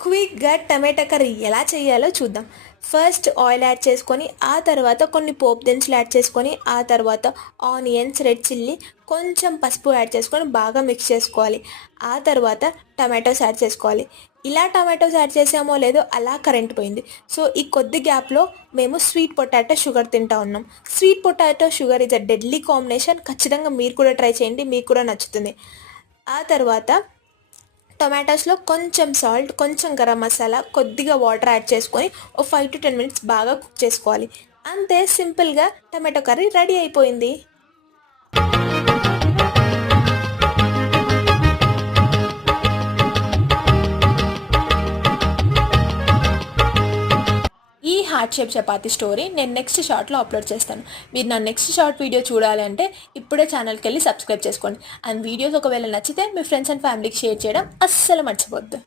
క్విక్గా టమాటా కర్రీ ఎలా చేయాలో చూద్దాం. ఫస్ట్ ఆయిల్ యాడ్ చేసుకొని, ఆ తర్వాత కొన్ని పోపు దినుసులు యాడ్ చేసుకొని, ఆ తర్వాత ఆనియన్స్, రెడ్ చిల్లీ, కొంచెం పసుపు యాడ్ చేసుకొని బాగా మిక్స్ చేసుకోవాలి. ఆ తర్వాత టమాటోస్ యాడ్ చేసుకోవాలి. ఇలా టమాటోస్ యాడ్ చేసామో లేదో అలా కరెంట్ పోయింది. సో ఈ కొద్ది గ్యాప్లో మేము స్వీట్ పొటాటో షుగర్ తింటా ఉన్నాం. Sweet potato sugar is a deadly combination. ఖచ్చితంగా మీరు కూడా ట్రై చేయండి, మీకు కూడా నచ్చుతుంది. ఆ తర్వాత టొమాటోస్లో కొంచెం సాల్ట్, కొంచెం గరం మసాలా, కొద్దిగా వాటర్ యాడ్ చేసుకొని ఓ 5 to 10 minutes బాగా కుక్ చేసుకోవాలి. అంతే, సింపుల్గా టమాటో కర్రీ రెడీ అయిపోయింది. ఈ హార్ట్ షేప్ చపాతీ స్టోరీ నేను నెక్స్ట్ షార్ట్లో అప్లోడ్ చేస్తాను. మీరు నా నెక్స్ట్ షార్ట్ వీడియో చూడాలి అంటే ఇప్పుడే ఛానల్కి వెళ్ళి సబ్స్క్రైబ్ చేసుకోండి. అండ్ వీడియోస్ ఒకవేళ నచ్చితే మీ ఫ్రెండ్స్ అండ్ ఫ్యామిలీకి షేర్ చేయడం అస్సలు మర్చిపోద్దు.